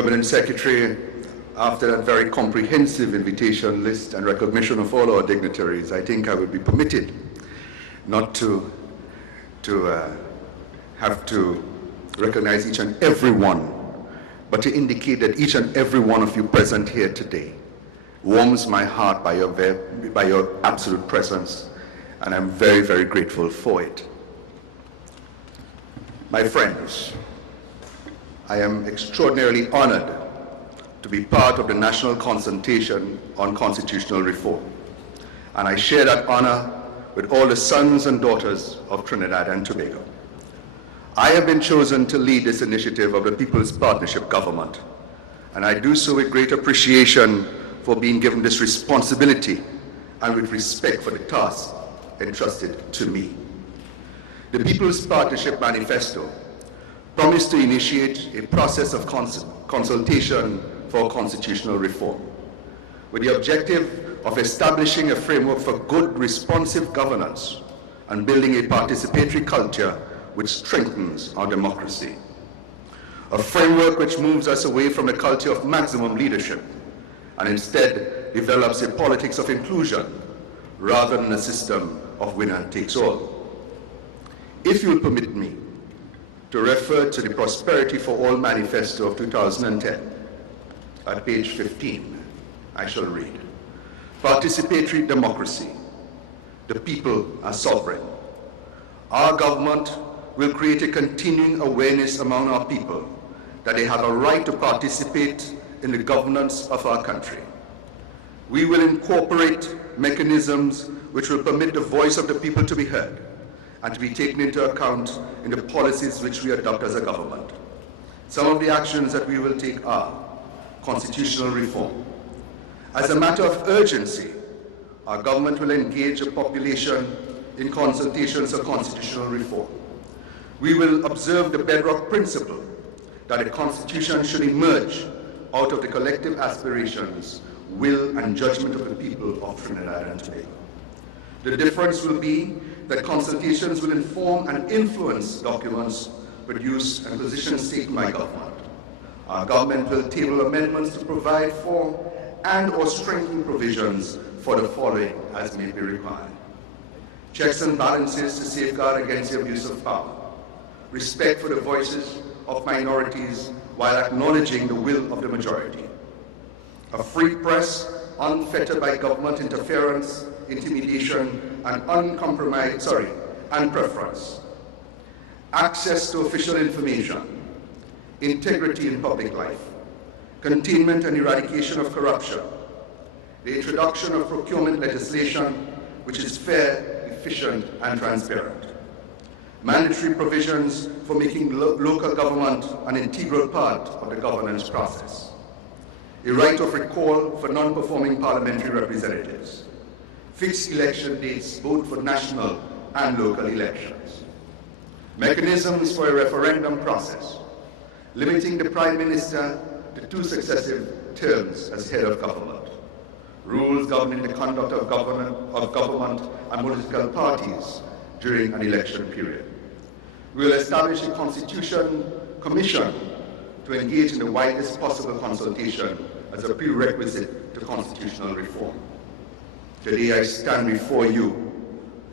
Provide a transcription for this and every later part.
Permanent Secretary, after that very comprehensive invitation list and recognition of all our dignitaries, I think I would be permitted not to have to recognize each and every one, but to indicate that each and every one of you present here today warms my heart by your absolute presence, and I'm very, very grateful for it. My friends, I am extraordinarily honored to be part of the National Consultation on Constitutional Reform, and I share that honor with all the sons and daughters of Trinidad and Tobago. I have been chosen to lead this initiative of the People's Partnership Government, and I do so with great appreciation for being given this responsibility and with respect for the task entrusted to me. The People's Partnership Manifesto promised to initiate a process of consultation for constitutional reform, with the objective of establishing a framework for good, responsive governance and building a participatory culture which strengthens our democracy. A framework which moves us away from a culture of maximum leadership and instead develops a politics of inclusion rather than a system of winner takes all. If you'll permit me to refer to the Prosperity for All Manifesto of 2010, at page 15, I shall read, "Participatory democracy. The people are sovereign. Our government will create a continuing awareness among our people that they have a right to participate in the governance of our country. We will incorporate mechanisms which will permit the voice of the people to be heard and to be taken into account in the policies which we adopt as a government. Some of the actions that we will take are constitutional reform. As a matter of urgency, our government will engage the population in consultations of constitutional reform. We will observe the bedrock principle that a constitution should emerge out of the collective aspirations, will, and judgment of the people of Trinidad and Tobago. The difference will be that consultations will inform and influence documents produced and positions taken by government. Our government will table amendments to provide for and/or strengthen provisions for the following as may be required: checks and balances to safeguard against the abuse of power, respect for the voices of minorities while acknowledging the will of the majority, a free press unfettered by government interference, intimidation, and preference, access to official information, integrity in public life, containment and eradication of corruption, the introduction of procurement legislation which is fair, efficient, and transparent, mandatory provisions for making local government an integral part of the governance process, a right of recall for non-performing parliamentary representatives, fixed election dates both for national and local elections, mechanisms for a referendum process, limiting the Prime Minister to 2 successive terms as head of government, rules governing the conduct of government and political parties during an election period. We will establish a Constitution Commission to engage in the widest possible consultation as a prerequisite to constitutional reform. Today I stand before you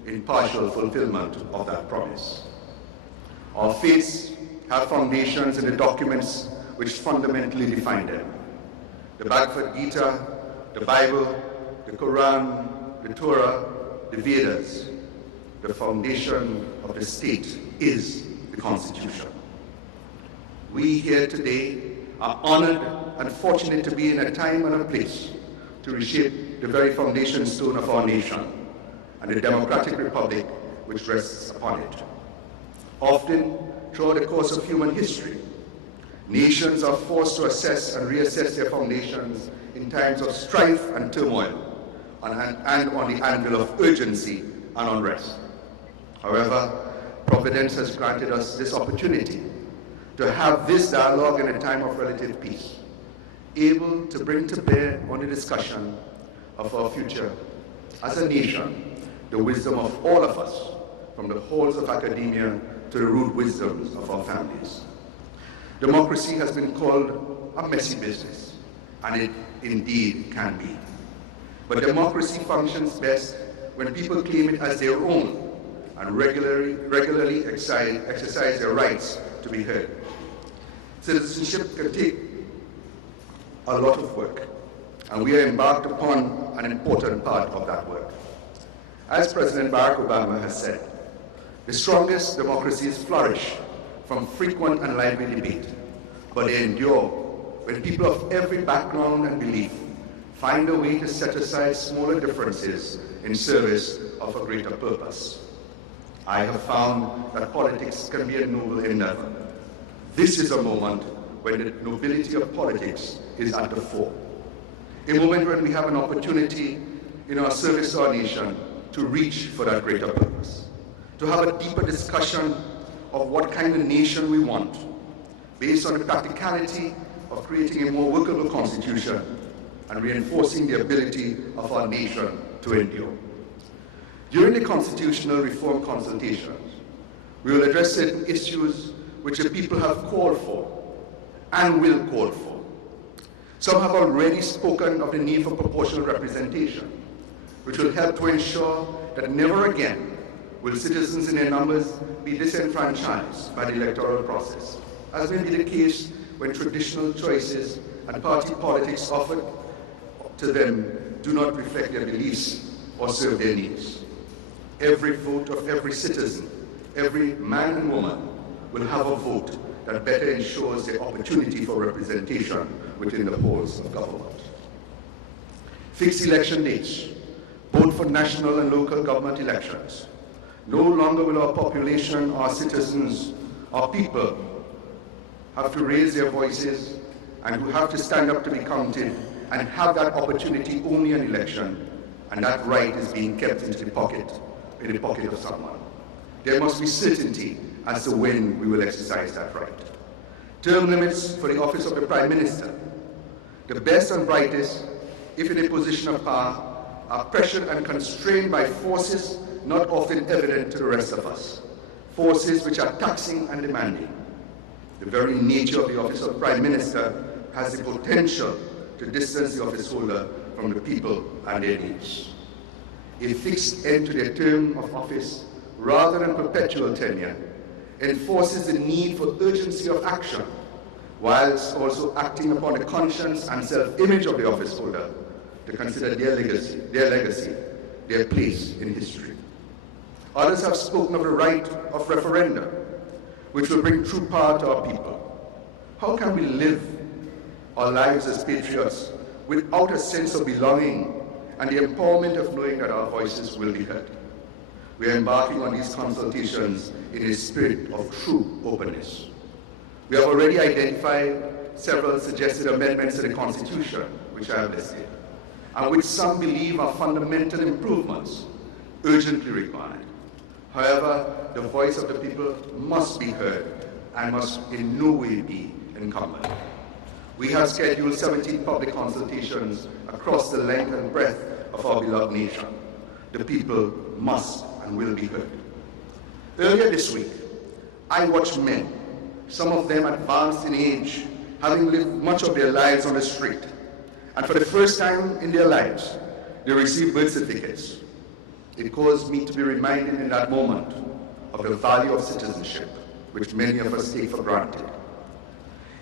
in partial fulfillment of that promise. Our faiths have foundations in the documents which fundamentally define them: the Bhagavad Gita, the Bible, the Quran, the Torah, the Vedas. The foundation of the state is the Constitution. We here today are honored and fortunate to be in a time and a place to reshape the very foundation stone of our nation and the democratic republic which rests upon it. Often, throughout the course of human history, nations are forced to assess and reassess their foundations in times of strife and turmoil and on the anvil of urgency and unrest. However, Providence has granted us this opportunity to have this dialogue in a time of relative peace, able to bring to bear on the discussion of our future as a nation, the wisdom of all of us, from the halls of academia to the rude wisdoms of our families. Democracy has been called a messy business, and it indeed can be. But democracy functions best when people claim it as their own and regularly exercise their rights to be heard. Citizenship can take a lot of work, and we are embarked upon an important part of that work. As President Barack Obama has said, the strongest democracies flourish from frequent and lively debate, but they endure when people of every background and belief find a way to set aside smaller differences in service of a greater purpose. I have found that politics can be a noble endeavor. This is a moment when the nobility of politics is at the fore. A moment when we have an opportunity in our service to our nation to reach for that greater purpose, to have a deeper discussion of what kind of nation we want, based on the practicality of creating a more workable constitution and reinforcing the ability of our nation to endure. During the constitutional reform consultations, we will address certain issues which the people have called for and will call for. Some have already spoken of the need for proportional representation, which will help to ensure that never again will citizens in their numbers be disenfranchised by the electoral process, as may be the case when traditional choices and party politics offered to them do not reflect their beliefs or serve their needs. Every vote of every citizen, every man and woman, will have a vote that better ensures the opportunity for representation within the halls of government. Fixed election dates, both for national and local government elections. No longer will our population, our citizens, our people have to raise their voices and who have to stand up to be counted and have that opportunity only in election, and that right is being kept in the pocket of someone. There must be certainty as to when we will exercise that right. Term limits for the office of the Prime Minister. The best and brightest, if in a position of power, are pressured and constrained by forces not often evident to the rest of us, forces which are taxing and demanding. The very nature of the office of Prime Minister has the potential to distance the office holder from the people and their needs. A fixed end to their term of office, rather than perpetual tenure, enforces the need for urgency of action, whilst also acting upon the conscience and self-image of the office holder to consider their legacy, their place in history. Others have spoken of the right of referenda, which will bring true power to our people. How can we live our lives as patriots without a sense of belonging and the empowerment of knowing that our voices will be heard? We are embarking on these consultations in a spirit of true openness. We have already identified several suggested amendments to the Constitution, which I have listed, and which some believe are fundamental improvements urgently required. However, the voice of the people must be heard and must in no way be encumbered. We have scheduled 17 public consultations across the length and breadth of our beloved nation. The people must and will be heard. Earlier this week, I watched men, some of them advanced in age, having lived much of their lives on the street, and for the first time in their lives, they received birth certificates. It caused me to be reminded in that moment of the value of citizenship, which many of us take for granted.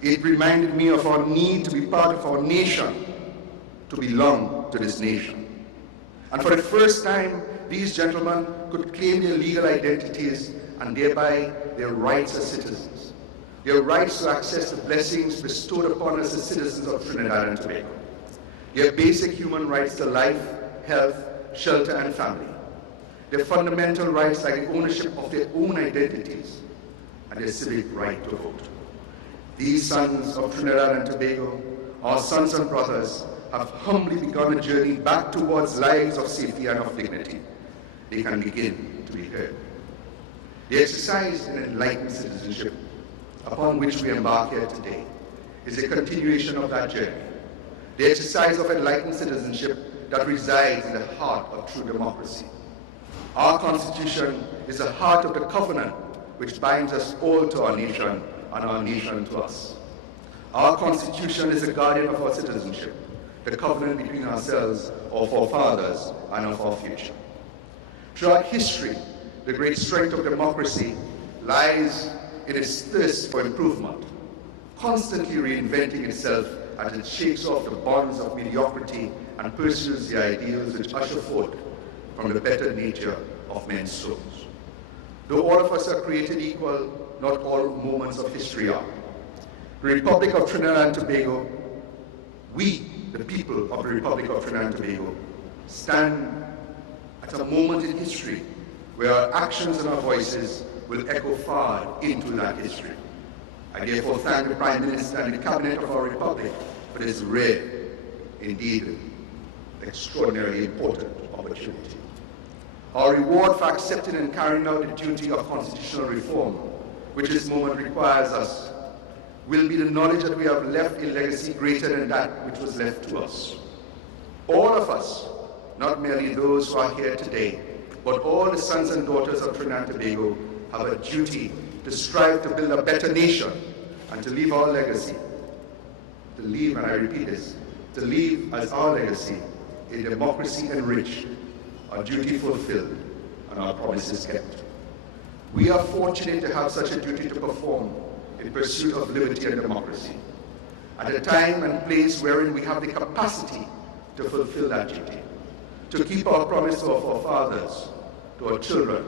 It reminded me of our need to be part of our nation, to belong to this nation. And for the first time, these gentlemen could claim their legal identities and thereby their rights as citizens, their rights to access the blessings bestowed upon us as citizens of Trinidad and Tobago, their basic human rights to life, health, shelter, and family, their fundamental rights like the ownership of their own identities, and their civic right to vote. These sons of Trinidad and Tobago, our sons and brothers, have humbly begun a journey back towards lives of safety and of dignity. They can begin to be heard. The exercise in enlightened citizenship upon which we embark here today is a continuation of that journey. The exercise of enlightened citizenship that resides in the heart of true democracy. Our Constitution is the heart of the covenant which binds us all to our nation and our nation to us. Our Constitution is a guardian of our citizenship, the covenant between ourselves, our forefathers, and of our future. Throughout history, the great strength of democracy lies in its thirst for improvement, constantly reinventing itself as it shakes off the bonds of mediocrity and pursues the ideals which usher forth from the better nature of men's souls. Though all of us are created equal, not all moments of history are. The Republic of Trinidad and Tobago, we, the people of the Republic of Trinidad and Tobago, stand at a moment in history where our actions and our voices will echo far into that history. I therefore thank the Prime Minister and the Cabinet of our Republic for this rare, indeed extraordinarily important opportunity. Our reward for accepting and carrying out the duty of constitutional reform, which this moment requires us, will be the knowledge that we have left a legacy greater than that which was left to us. All of us, not merely those who are here today, but all the sons and daughters of Trinidad and Tobago have a duty to strive to build a better nation and to leave our legacy, to leave, and I repeat this, to leave as our legacy a democracy enriched, our duty fulfilled, and our promises kept. We are fortunate to have such a duty to perform in pursuit of liberty and democracy, at a time and place wherein we have the capacity to fulfill that duty, to keep our promise to our forefathers, to our children,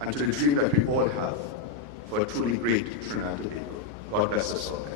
and to the dream that we all have for a truly great Trinidad and Tobago. God bless us all.